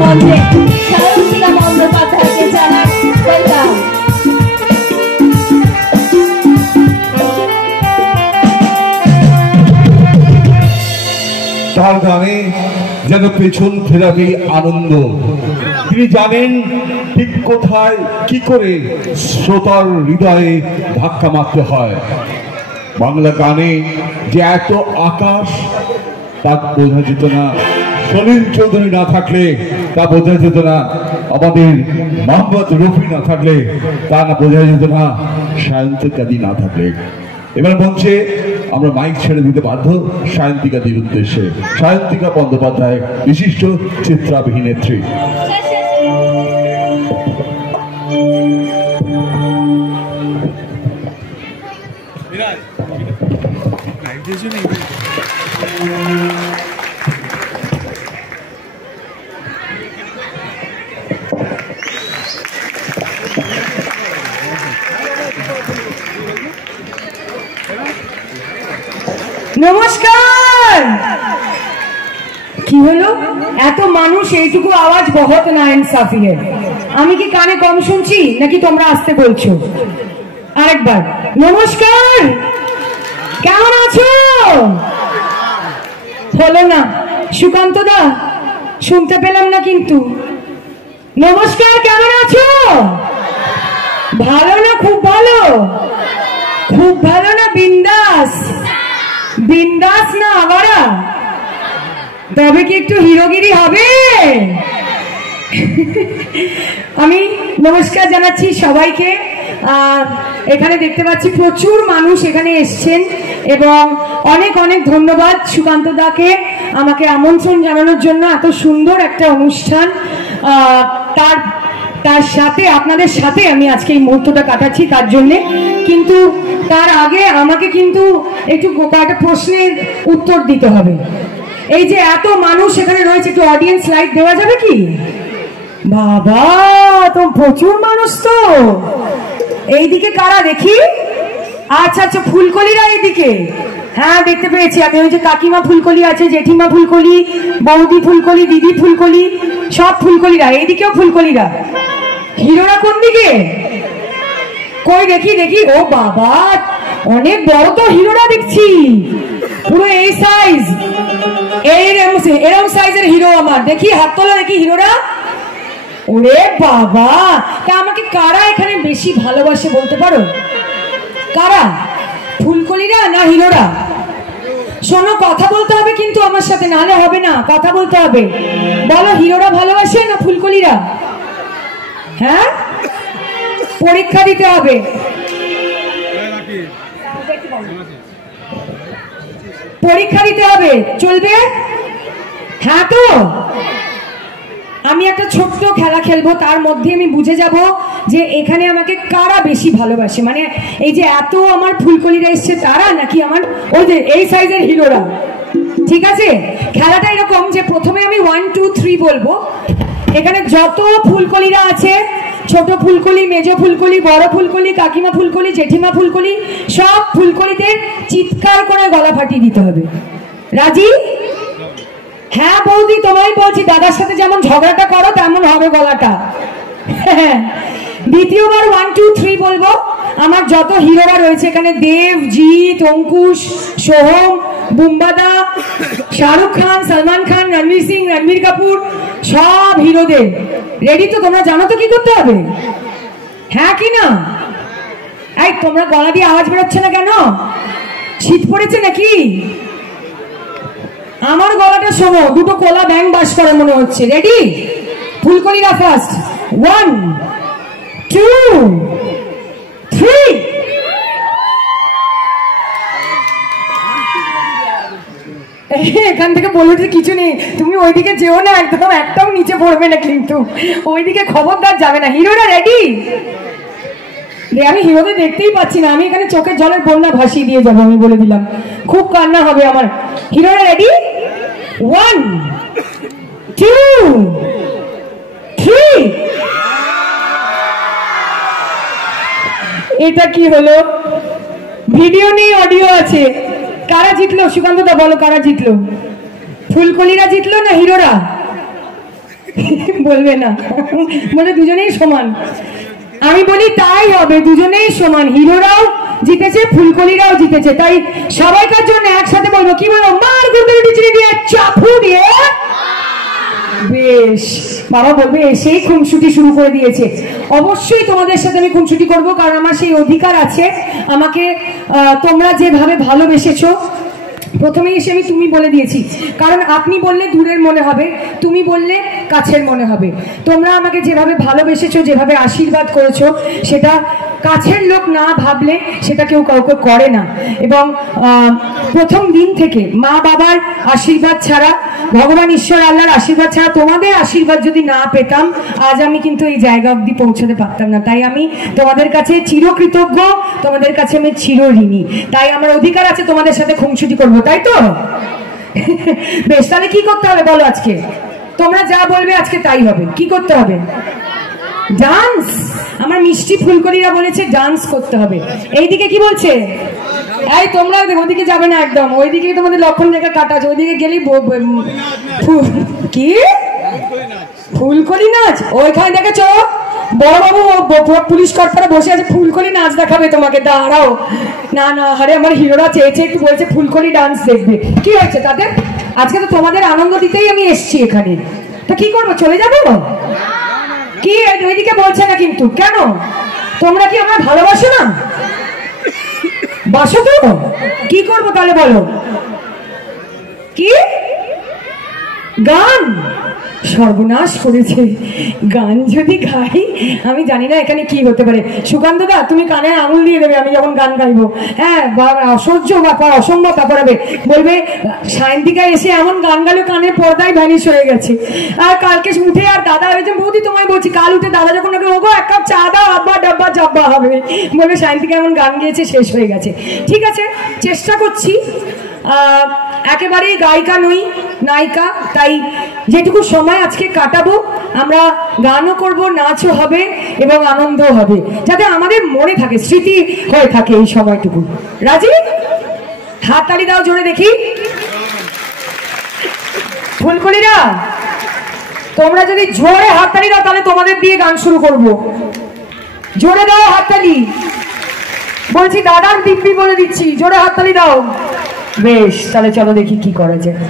মঞ্চে সায়ন্তিকা বন্দ্যোপাধ্যায়কে জানান ওয়েলকাম। তার গানে যেন পেছন ফেরাবি আনন্দ। তিনি জানেন ঠিক কোথায় কি করে শ্রোতার হৃদয়ে ধাক্কা মারতে হয়। বাংলা গানে যে এত আকাশ তা বোঝা যেত না সলিল চৌধুরী না থাকলে, তা বোঝা যেত না আমাদের মোহাম্মদ রফি না থাকলে, তা না বোঝা যেত না সায়ন্তিকা দি না থাকলে। এবার মঞ্চে আমরা মাইক ছেড়ে দিতে বাধ্য সায়ন্তিকা দির উদ্দেশ্যে। সায়ন্তিকা বন্দ্যোপাধ্যায় বিশিষ্ট চিত্রাভিনেত্রী। নমস্কার। কি হলো, এত মানুষ এইটুকু আওয়াজ বহুত না ইনসাফি। আমি কি কানে কম শুনছি নাকি তোমরা আসতে বলছো? আরেকবার নমস্কার, কেমন আছো? হলো না সুকান্ত দা, শুনতে পেলাম না কিন্তু। নমস্কার, কেমন আছো? ভালো না খুব ভালো? খুব ভালো না বিন্দাস? বিন্দাস না আবারা? তবে কি একটু হিরোগিরি হবে? আমি নমস্কার জানাচ্ছি সবাইকে। এখানে দেখতে পাচ্ছি প্রচুর মানুষ এখানে এসছেন এবং অনেক অনেক ধন্যবাদ সুকান্ত দাকে আমাকে আমন্ত্রণ জানানোর জন্য। এত সুন্দর একটা অনুষ্ঠান, তার সাথে আপনাদের সাথে আমি আজকে এই মুহূর্তটা কাটাচ্ছি তার জন্যে। কিন্তু তার আগে আমাকে কিন্তু একটু কয়েকটা প্রশ্নের উত্তর দিতে হবে। এই যে এত মানুষ এখানে রয়েছে, একটু অডিয়েন্স লাইট দেওয়া যাবে কি? বাবা, তো প্রচুর মানুষ তো। এইদিকে কারা দেখি? আচ্ছা আচ্ছা, ফুলকলিরা এইদিকে। হ্যাঁ, দেখতে পেয়েছি আমি। ওই যে কাকিমা ফুলকলি আছে, জেঠিমা ফুলকলি, বৌদি ফুলকলি, দিদি ফুলকলি, সব ফুলকলিরা। এইদিকেও ফুলকলিরা। হিরোরা কোন দিকে? কই দেখি দেখি। ও বাবা, অনেক বড় তো হিরোরা দেখছি, পুরো এই সাইজ, এরকম সাইজের হিরো আমার। দেখি হাত তোলা দেখি হিরোরা। ওরে বাবা, তা আমাকে কারা এখানে বেশি ভালোবাসে বলতে পারো? কারা, ফুলকলিরা না হিরোরা? শোনো, কথা বলতে হবে কিন্তু আমার সাথে, নাহলে হবে না। কথা বলতে হবে। বলো, হিরোরা ভালোবাসে না ফুলকলিরা? হ্যাঁ, পরীক্ষা দিতে হবে। পরীক্ষা দিতে হবে, চলবে? হ্যাঁ, তো আমি একটা ছোট্ট খেলা খেলবো, তার মধ্যে আমি বুঝে যাব যে এখানে আমাকে কারা বেশি ভালোবাসে। মানে এই যে এত আমার ফুলকলিরা এসছে তারা, নাকি আমার ওই যে এই সাইজের হিরোরা? ঠিক আছে, খেলাটা এরকম যে প্রথমে আমি 1 2 3 বলবো। এখানে যত ফুলকলিরা আছে, ছোট ফুলকলি, মেজ ফুলকলি, বড় ফুলকলি, কাকিমা ফুলকলি, জেঠিমা ফুলকলি, সব ফুলকলিদের চিৎকার করে গলা ফাটিয়ে দিতে হবে। রাজি? হ্যাঁ বৌদি, তোমায় বলছি, দাদার সাথে যেমন ঝগড়াটা করো তেমন হবে গলাটা। দ্বিতীয়বার 1 2 3 বলবো। আমার যত হিরোরা রয়েছে এখানে, দেব, জিৎ, অঙ্কুশ, সোহম, বুম্বাদা, শাহরুখ খান, সলমান খান, রণবীর সিং, রণবীর কাপুর, সব হিরোদের। রেডি তো? তোমরা জানো তো কি করতে হবে? হ্যাঁ কি না? এই তোমরা গলা দিয়ে আওয়াজ বেরোচ্ছে না কেন? শীত পড়েছে নাকি? আমার গলাটা শোনো, দুটো কোলা ব্যাং বাস করে মনে হচ্ছে। রেডি? ফুলকলিরা ফার্স্ট। 1 2 3। এখান থেকে বলে যে কিছু নেই, তুমি ওইদিকে যেও না, একদম একটাও নিচে পড়বে না কিন্তু, ওইদিকে খবরদার যাবে না। হিরোরা রেডি? আমি হিরোদের দেখতেই পাচ্ছি না, আমি এখানে চোখের জলের বন্যা ভাসিয়ে দিয়ে যাবো, আমি বলে দিলাম, খুব কান্না হবে আমার। হিরোরা রেডি? 1 2 3। এটা কি হলো? ভিডিও নেই, অডিও আছে। কারা জিতলো সুকান্ত দা, বলো কারা জিতলো? ফুলকলিরা জিতলো না হিরোরা? বলবে না, বলে দুজনেই সমান। আমি বলি তাই হবে, দুজনেই সমান, হিরোরাও জিতেছে ফুলকলিরাও জিতেছে, তাই সবাইকার জন্য একসাথে বলবো, কি বলবো, মার গুঁড়ি চিনি দিয়ে চাপু দিয়ে। বেশ, বাবা বলবে এসেই খুনসুটি শুরু করে দিয়েছে। অবশ্যই তোমাদের সাথে আমি খুনসুটি করবো, কারণ আমার সেই অধিকার আছে। আমাকে তোমরা যেভাবে ভালোবেসেছো, প্রথমেই এসে আমি তুমি বলে দিয়েছি, কারণ আপনি বললে দূরের মনে হবে, তুমি বললে কাছের মনে হবে। তোমরা আমাকে যেভাবে ভালোবেসেছো, যেভাবে আশীর্বাদ করেছো, সেটা কাছের লোক না ভাবলে সেটা কেউ কাউকে করে না। এবং প্রথম দিন থেকে মা বাবার আশীর্বাদ ছাড়া, ভগবান ঈশ্বর আল্লাহর আশীর্বাদ ছাড়া, তোমাদের আশীর্বাদ যদি না পেতাম, আজ আমি কিন্তু এই জায়গা অবধি পৌঁছাতে পারতাম না। তাই আমি তোমাদের কাছে চিরকৃতজ্ঞ, তোমাদের কাছে আমি চিরঋণী। তাই আমার অধিকার আছে তোমাদের সাথে খুনসুটি করবো, তাই তো? বেশ, তাহলে কি করতে হবে বলো? আজকে তোমরা যা বলবে আজকে তাই হবে। কি করতে হবে? ডান্স। আমার মিষ্টি ফুলকলিরা বলেছে ডান্স করতে হবে। এইদিকে কি বলছে? এই তোমরা ওদিকে যাবে না একদম, ওইদিকে তোমাদের লক্ষণ রেখা কাটা আছে, ওইদিকে গেলেই কি ফুলকলি নাচ। ওইখানে দেখেছো বড়বাবু পুলিশ কর্তারা বসে আছে, ফুলকলি নাচ দেখাবে তোমাকে, দাঁড়াও। না না, আরে আমার হিরোরা চেয়েছে একটু, বলছে ফুলকলি ডান্স দেখবে। কি হয়েছে তাদের? আজকে তো তোমাদের আনন্দ দিতেই আমি এসছি এখানে, তো কি করবো, চলে যাবো? কি ওইদিকে বলছে না কিন্তু, কেন? তোমরা কি আমার ভালোবাসো না? বাসো তো? কি করবো তাহলে বলো? কি গান? সর্বনাশ করেছে। গান যদি গাই, আমি জানি না এখানে কি হতে পারে। সুকান্ত দা, তুমি কানে আঙুল দিয়ে দেবে আমি যখন গান গাইবো। হ্যাঁ, অসহ্য ব্যাপার, অসম্ভব ব্যাপার হবে। বলবে সায়ন্তিকা এসে এমন গান গালো কানের পর্দায় ভ্যানিশ হয়ে গেছে। আর কালকে উঠে আর দাদা হয়েছে, বৌদি তোমায় বলছি, কাল উঠে দাদা যখন ওগো এক কাপ চা দাও, আব্বা ডাব্বা চাব্বা হবে, বলবে সায়ন্তিকা এমন গান গিয়েছে, শেষ হয়ে গেছে। ঠিক আছে, চেষ্টা করছি। একেবারেই গায়িকা নই, নায়িকা, তাই যেটুকু সময় আজকে কাটাবো আমরা গানও করব, নাচও হবে এবং আনন্দ হবে, যাতে আমাদের মনে থাকে, স্মৃতি হয়ে থাকে এই সময়টুকু। রাজি? হাততালি দাও জোরে দেখি। ফুলকলিরা, তোমরা যদি জোরে হাততালি দাও তাহলে তোমাদের দিয়ে গান শুরু করব। জোরে দাও হাততালি, বলছি দাদার দিব্যি বলে দিচ্ছি, জোরে হাততালি দাও। বেশ, তাহলে চলো দেখি কি করা যায়।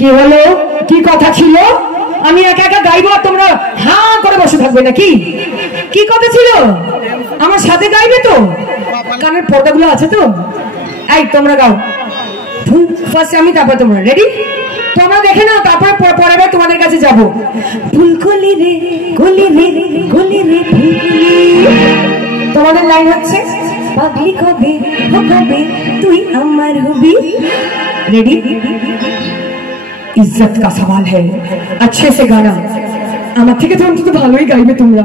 কি হলো? কি কথা ছিল? আমি একা একা গাইবো আর তোমরা হাঁ করে বসে থাকবে নাকি? কি কথা ছিল? আমার সাথে গাইবে তো? কানের পর্দাগুলো আছে তো? এই তোমরা গাও ফার্স্ট, আমি তারপর তোমরা। রেডি? তোমরা দেখে নাও, তারপরে পরের তোমাদের কাছে যাবো। ফুলকলি রে গলি রে গলি রে ফুলকলি, তোমাদের লাইন হচ্ছে পাগলি কবে হবে তুই আমার হবি। रेडी? इज्जत का सवाल है, अच्छे से गाना। আমার থেকে তো অন্তত ভালোই গাইবে তোমরা।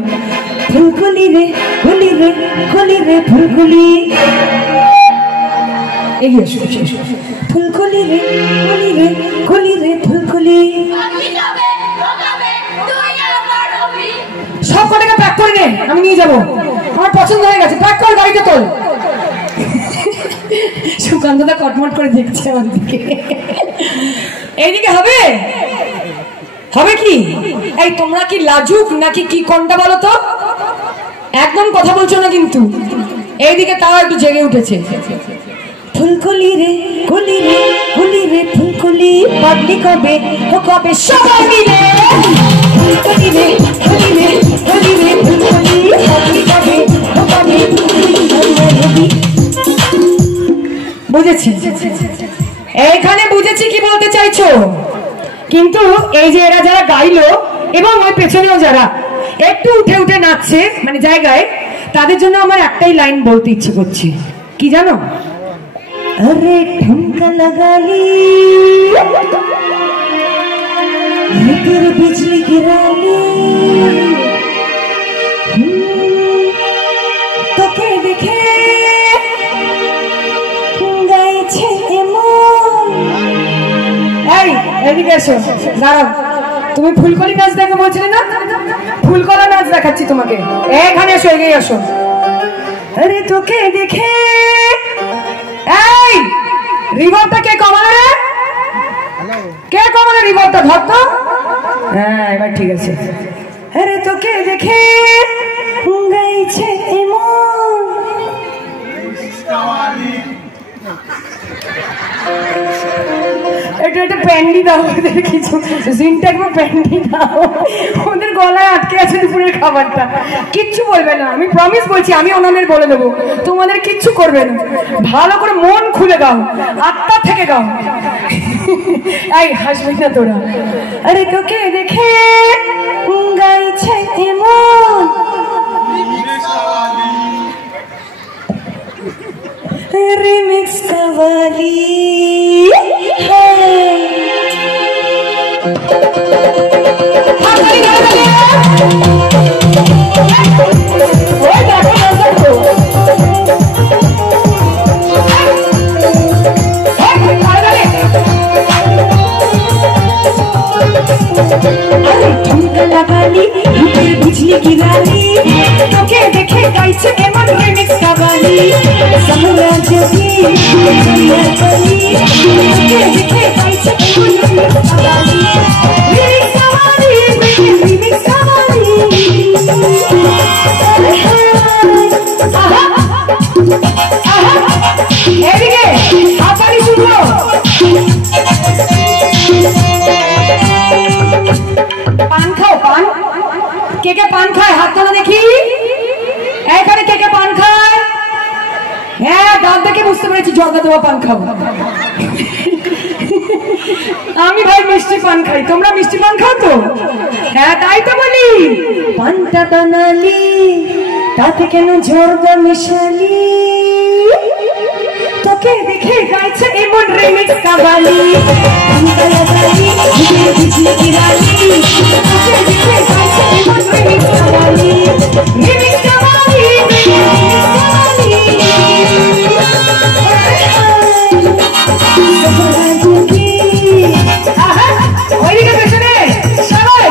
ফুলকলি রে কলি রে কলি রে ফুলকলি, এগিয়ে এসো এসো। ফুলকলি রে কলি রে কলি রে ফুলকলি, সব কটাকে প্যাক করে নে, আমি নিয়ে যাবো, আমার পছন্দ হয়ে গেছে, প্যাক কর, গাড়িতে তোল। সুকান্তদা কটমট করে দেখছে আমার দিকে। এইদিকে হবে হবে কি? এই তোমরা কি লাজুক নাকি কি কোনটা বলো তো? একদম কথা বলছো না কিন্তু। এইদিকে তাও একটু জেগে উঠেছে। ফুলকলি রে কলি রে কলি রে ফুলকলি, পাগলি কবে ও কবে সবাই মিলে। ফুলকলি রে কলি রে কলি রে ফুলকলি, পাগলি কবে ও কবে। বুঝেছি, এইখানে বুঝেছি কি বলতে চাইছো। কিন্তু এই যে এরা যারা গাইলো এবং ওই পেছনেও যারা একটু উঠে উঠে নাচছে মানে জায়গায়, তাদের জন্য আমার একটাই লাইন বলতে ইচ্ছে করছে, কি জানো? अरे ठुमका लगा ली तेरे बिजली गिरा ली, তোকে দেখে গাইছে এমন। এই এদিকে এসো, দাঁড়াও। তুমি ফুলকলি নাচ দেখো বলছিলে না? ফুলকলা নাচ দেখাচ্ছি তোমাকে, এখানে এসো, এগিয়ে এসো। আরে তোকে দেখে। এই রিভারটা কে কমালো রে? কে কমালো রিভারটা? ধর তো। হ্যাঁ এবার ঠিক আছে। আরে তোকে দেখে গাইছে এমন। একটু একটা প্যান্ডি দাও ওদের, কিছু জিনট্যাগমা প্যান্ডি দাও, ওদের গলায় আটকে আছে দুপুরের খাবারটা। কিচ্ছু বলবে না, আমি প্রমিস বলছি, আমি ওনাদের বলে দেবো, তোমাদের কিচ্ছু করবে না। ভালো করে মন খুলে গাও, আত্মা থেকে গাও। এই হাসবি না তোরা। আরে তোকে দেখে গাইছে এমন, रिमिक्स कवाली बिजली गिराली, তোকে দেখে গাইছে এমন রিমিক্স কাবালি। সাম্রাজ্য কি দুনিয়ালি, তোকে দেখে গাইছে এমন remix Kabali. Remix Kabali, remix Kabali. আহা আহা, এদিকে হাতালি শুনো। পান খাও, পান। কে কে পান খায় হাত তোলা দেখি। এখানে কে কে পান খায়? হ্যাঁ দাঁত দেখে বুঝতে পেরেছি জর্দা দেওয়া পান খাবো। আমি ভাই মিষ্টি পান খাই, তোমরা মিষ্টি পান খাও তো? হ্যাঁ তাই তো বলি। পানটা বানালি তাতে কেন জর্দা মিশালি, তোকে দেখে গাইছে এমন রিমিক্স কাবালি। বিজলি गिराली, তোকে দেখে গাইছে এমন রিমিক্স কাবালি। রিমিক্স কাবালি, ওইদিকে পেছনে সবাই।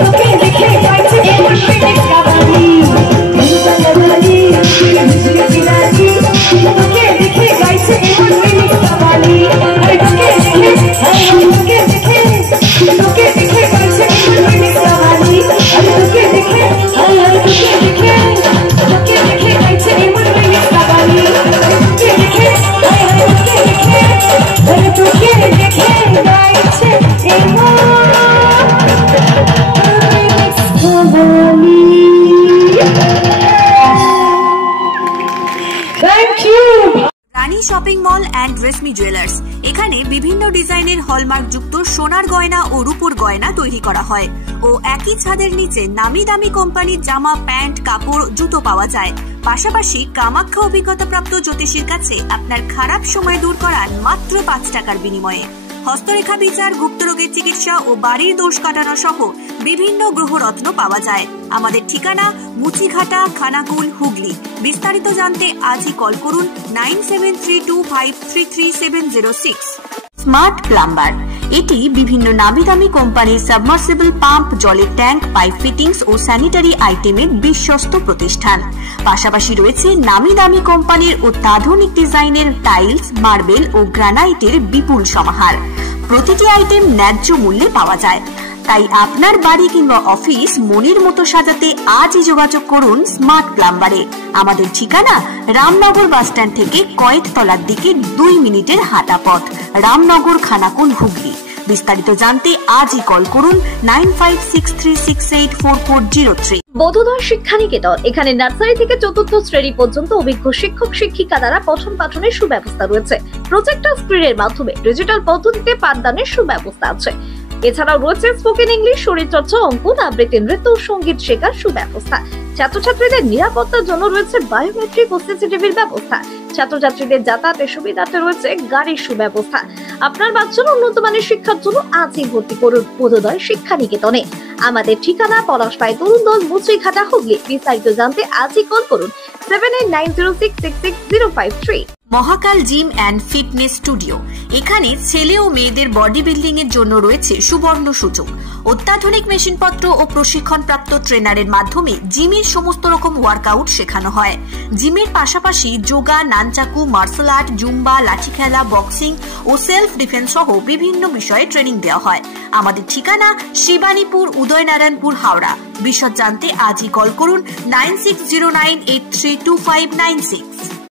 তোকে দেখে গাইছে এমন রিমিক্স কাবালি। বিজলি गिराली, তোকে দেখে গাইছে এমন রিমিক্স কাবালি। আরে তোকে দেখে, তোকে দেখে, তোকে দেখে গাইছে এমন রিমিক্স কাবালি। আরে তোকে দেখে, তোকে দেখে, তোকে দেখে গাইছে এমন রিমিক্স কাবালি। তোকে দেখে, তোকে দেখে, আরে তোকে দেখে গাইছে এমন remix Kabali. Thank you. Rani shopping mall and Reshmi jewellers, এখানে বিভিন্ন ডিজাইনের হলমার্ক যুক্ত সোনার গয়না ও রূপোর গয়না তৈরি করা হয় ও একই ছাদের নিচে নামি দামি কোম্পানির জামা, প্যান্ট, কাপড়, জুতো পাওয়া যায়। পাশাপাশি কামাখ্যা অভিজ্ঞতাপ্রাপ্ত জ্যোতিষীর কাছে আপনার খারাপ সময় দূর করান মাত্র 5 টাকার বিনিময়ে। হস্তরেখা বিচার, গুপ্তরোগের চিকিৎসা ও বাড়ির দোষ কাটানো সহ বিভিন্ন গ্রহরত্ন পাওয়া যায়। আমাদের ঠিকানা মুচিঘাটা, খানাকুল, হুগলি। বিস্তারিত জানতে আজই কল করুন 9732533706। স্মার্ট প্লাম্বার, এটি বিভিন্ন নামি দামি কোম্পানির সাবমার্সিবল পাম্প, জলের ট্যাঙ্ক, পাইপ ফিটিংস ও স্যানিটারি আইটেমের বিশ্বস্ত প্রতিষ্ঠান। পাশাপাশি রয়েছে নামি দামি কোম্পানির অত্যাধুনিক ডিজাইনের টাইলস, মার্বেল ও গ্রানাইটের বিপুল সমাহার। প্রতিটি আইটেম ন্যায্য মূল্যে পাওয়া যায়। তাই আপনার বাড়ি কিংবা অফিস মনের মতো সাজাতে আজই যোগাযোগ করুন স্মার্ট প্লাম্বারে। আমাদের ঠিকানা রামনগর বাস স্ট্যান্ড থেকে কয়েততলার দিকে 2 মিনিটের হাঁটা পথ, রামনগর, খানাকুল, হুগলি। বিস্তারিত জানতে আজই কল করুন 9563684403। বোধোদয় শিক্ষানিকেতন, এখানে নার্সারি থেকে 4র্থ শ্রেণী পর্যন্ত অভিজ্ঞ শিক্ষক শিক্ষিকা দ্বারা পঠন পাঠনের সুব্যবস্থা রয়েছে। প্রজেক্টর স্ক্রিনের মাধ্যমে ডিজিটাল পদ্ধতিতে পাঠদানের সুব্যবস্থা আছে। এছাড়াও রয়েছে স্পোকেন ইংলিশ, শরীরচর্চা, অঙ্কন, আবৃত্তি, নৃত্য ও সঙ্গীত শেখার সুব্যবস্থা। ছাত্রছাত্রীদের নিরাপত্তার জন্য রয়েছে বায়োমেট্রিক ও সিসিটিভির ব্যবস্থা। ছাত্রছাত্রীদের যাতায়াতের সুবিধাতে রয়েছে গাড়ির সুব্যবস্থা। আপনার বাচ্চার উন্নত মানের শিক্ষার জন্য আজই ভর্তি করুন বোধোদয় শিক্ষানিকেতনে। আমাদের ঠিকানা পলাশপাই, তরুণদল, মুচিঘাটা, হুগলি। বিস্তারিত জানতে আজই কল করুন 7890666053। মহাকাল জিম অ্যান্ড ফিটনেস স্টুডিও, এখানে ছেলে ও মেয়েদের বডি বিল্ডিং এর জন্য রয়েছে সুবর্ণ সুযোগ। অত্যাধুনিক মেশিনপত্র ও প্রশিক্ষণপ্রাপ্ত ট্রেনারের মাধ্যমে জিমের সমস্ত রকম ওয়ার্কআউট শেখানো হয়। জিমের পাশাপাশি yoga, nunchaku, martial art, zumba, লাঠি খেলা, বক্সিং ও সেলফ ডিফেন্স সহ বিভিন্ন বিষয়ে ট্রেনিং দেওয়া হয়। আমাদের ঠিকানা শিবানীপুর, উদয়নারায়ণপুর, হাওড়া। বিশদ জানতে আজই কল করুন 9609832596।